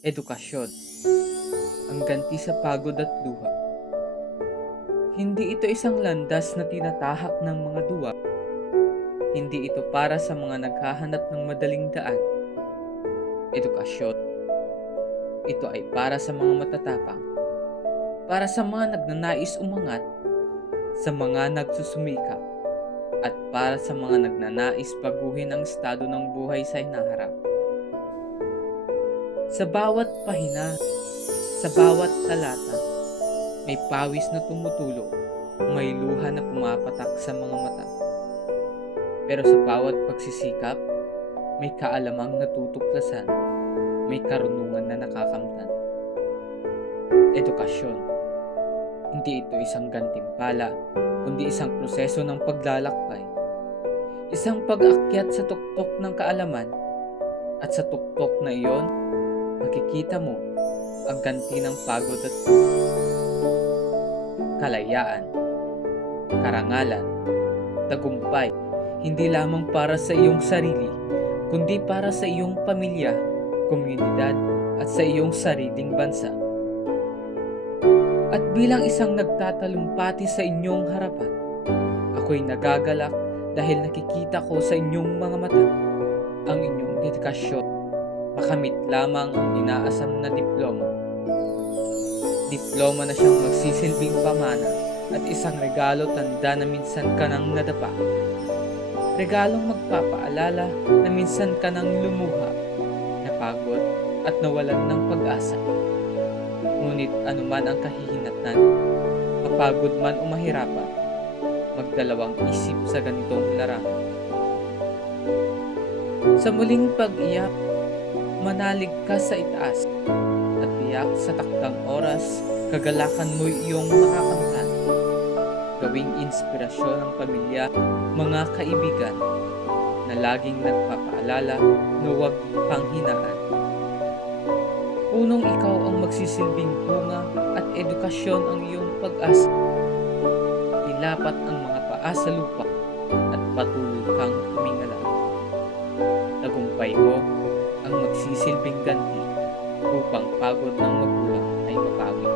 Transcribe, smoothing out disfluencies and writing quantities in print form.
Edukasyon, ang ganti sa pagod at luha. Hindi ito isang landas na tinatahak ng mga duwa. Hindi ito para sa mga naghahanap ng madaling daan. Edukasyon, ito ay para sa mga matatapang, para sa mga nagnanais umangat, sa mga nagsusumikap, at para sa mga nagnanais baguhin ang estado ng buhay sa hinaharap. Sa bawat pahina, sa bawat talata, may pawis na tumutulo, may luha na pumapatak sa mga mata. Pero sa bawat pagsisikap, may kaalamang natutuklasan, may karunungan na nakakamtan. Edukasyon, hindi ito isang gantimpala, kundi isang proseso ng paglalakbay. Isang pag-akyat sa tuktok ng kaalaman, at sa tuktok na iyon, makikita mo ang ganti ng pagod at kalayaan, karangalan, tagumpay, hindi lamang para sa iyong sarili, kundi para sa iyong pamilya, komunidad, at sa iyong sariling bansa. At bilang isang nagtatalumpati sa inyong harapan, ako'y nagagalak dahil nakikita ko sa inyong mga mata ang inyong dedikasyon. Makamit lamang ang inaasam na diploma. Diploma na siyang magsisilbing pamana at isang regalo tanda na minsan ka nang nadapa. Regalong magpapaalala na minsan ka nang lumuha, napagod at nawalan ng pag-asa. Ngunit anuman ang kahihinatnan, mapagod man o mahirapan, magdalawang isip sa ganitong larangan. Sa muling pag-iyak, manalig ka sa itaas at tiyak sa takdang oras, kagalakan mo iyong makakamtan. Gawing inspirasyon ng pamilya, mga kaibigan, na laging nagpapaalala na huwag panghinaan. Punong ikaw ang magsisilbing bunga at edukasyon ang iyong pag-asa. Ilapat ang mga paa sa lupa at patuloy kang humingala. Tagumpay mo ang magsisilbing ganti upang pagod ng magulang ay mapawi.